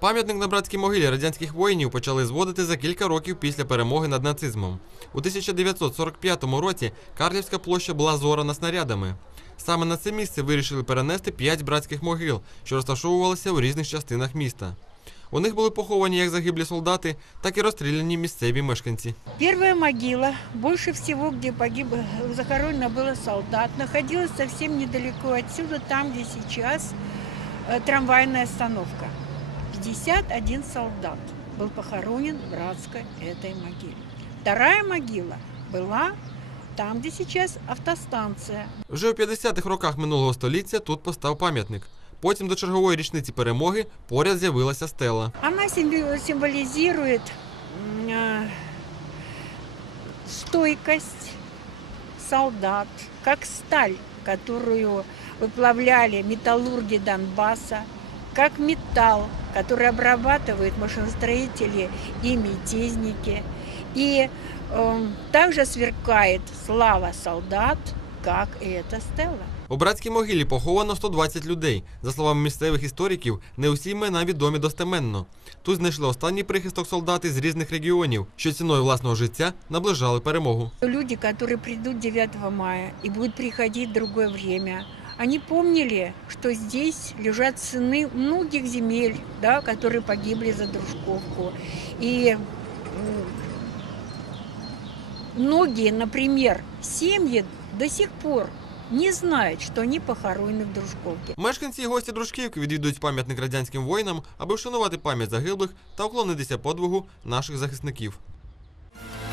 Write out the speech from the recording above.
Пам'ятник на братській могилі радянських воїнів почали зводити за кілька років після перемоги над нацизмом. У 1945 році Карлівська площа була зорана снарядами. Саме на це місце вирішили перенести п'ять братських могил, що розташовувалися у різних частинах міста. У них були поховані як загиблі солдати, так і розстріляні місцеві мешканці. Первая могила, больше всего, где погиб, захоронено было солдат, находилась совсем недалеко отсюда, там, где сейчас э, трамвайная остановка. 51 солдат был похоронен в братской этой могиле. Вторая могила была там, где сейчас автостанция. Вже у 50-х роках минулого століття тут постав пам'ятник. Потім до чергової річниці перемоги поряд з'явилася стела. Она символ- символизирует м, э, стойкость солдат, как сталь, которую выплавляли металлурги Донбасса, как металл, который обрабатывают машиностроители и метезники. И э, также сверкает слава солдат, как и эта стела. У братській могилі поховано 120 людей. За словами місцевих істориків, не усі імена відомі достеменно. Тут знайшли останній прихисток солдати з різних регіонів, що ціною власного життя наближали перемогу. Люди, которые придут 9 мая и будут приходить в другое время, они помнили, что здесь лежат сыны многих земель, да, которые погибли за Дружковку. И м, многие, например, семьи до сих пор не знают, что они похоронены в Дружковке. Мешканці і гості Дружківки відвідують пам'ятник радянським воїнам, аби вшанувати пам'ять загиблих та уклонитися подвигу наших захисників.